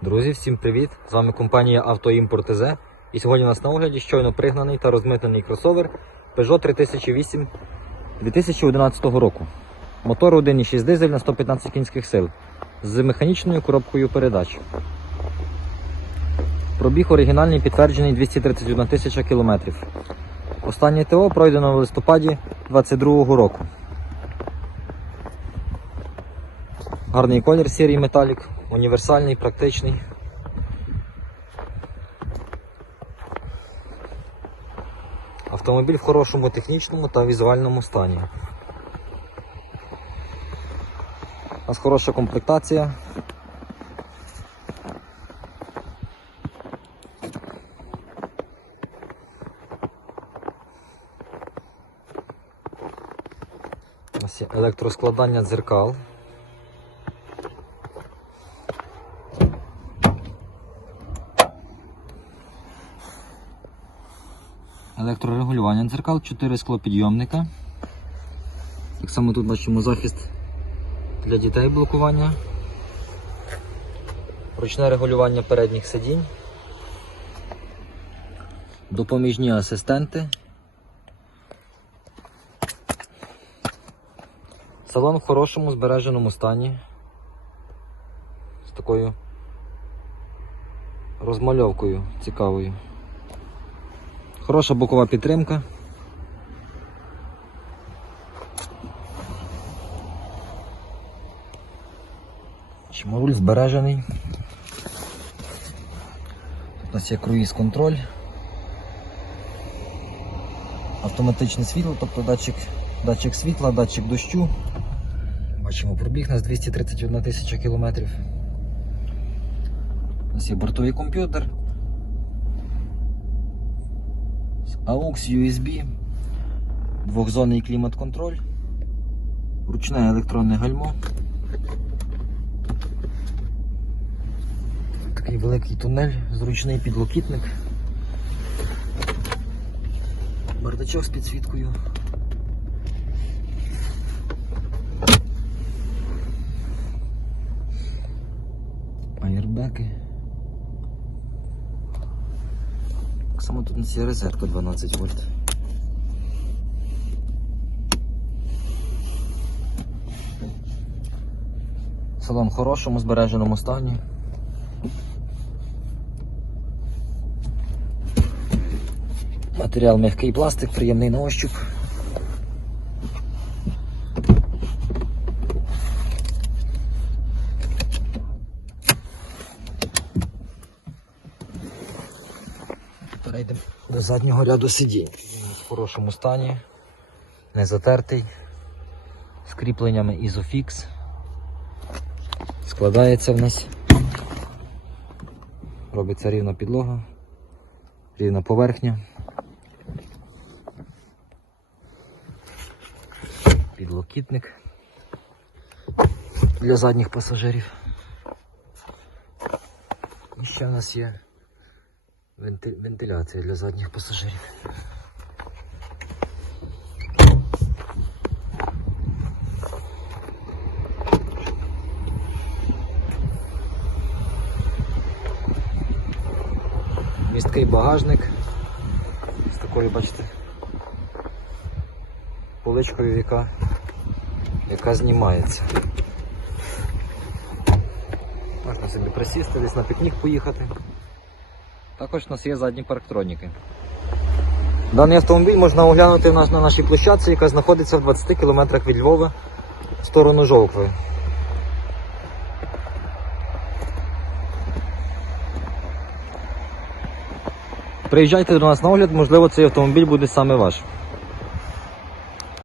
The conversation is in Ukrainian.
Друзі, всім привіт! З вами компанія Автоімпорт ТЗ. І сьогодні у нас на огляді щойно пригнаний та розмитнений кросовер Peugeot 3008 2011 року. Мотор 1,6 дизель на 115 кінських сил з механічною коробкою передач. Пробіг оригінальний підтверджений 231 тисяча кілометрів. Останнє ТО пройдено в листопаді 2022 року. Гарний колір, сірий металік, універсальний, практичний. Автомобіль в хорошому технічному та візуальному стані. У нас хороша комплектація. У нас є електроскладання дзеркал. Електрорегулювання дзеркал, 4 склопідйомника. Так само тут бачимо захист для дітей блокування. Ручне регулювання передніх сидінь. Допоміжні асистенти. Салон в хорошому збереженому стані. З такою розмальовкою цікавою. Хороша бокова підтримка. Чморуль збережений. Тут у нас є круїз контроль. Автоматичне світло, тобто датчик, датчик світла, датчик дощу. Бачимо, пробіг нас 231 тисяча кілометрів. У нас є бортовий комп'ютер. AUX USB, двохзонний клімат-контроль, ручне електронне гальмо. Такий великий тунель, зручний підлокітник. Бардачок з підсвіткою. Аєрбеки. Само тут нас є розетка 12 вольт. Салон в хорошому збереженому стані. Матеріал м'який пластик, приємний на ощуп. Перейдемо до заднього ряду сидінь. В хорошому стані, не затертий, з кріпленнями Isofix. Складається в нас. Робиться рівна підлога, рівна поверхня. Підлокітник для задніх пасажирів. І ще в нас є Венти- Вентиляція для задніх пасажирів. Місткий багажник з такою, бачите, поличкою, яка, яка знімається. Можна собі присісти, десь на пікнік поїхати. Також у нас є задні парктроніки. Даний автомобіль можна оглянути на нашій площадці, яка знаходиться в 20 км від Львова в сторону Жовкви. Приїжджайте до нас на огляд, можливо, цей автомобіль буде саме ваш.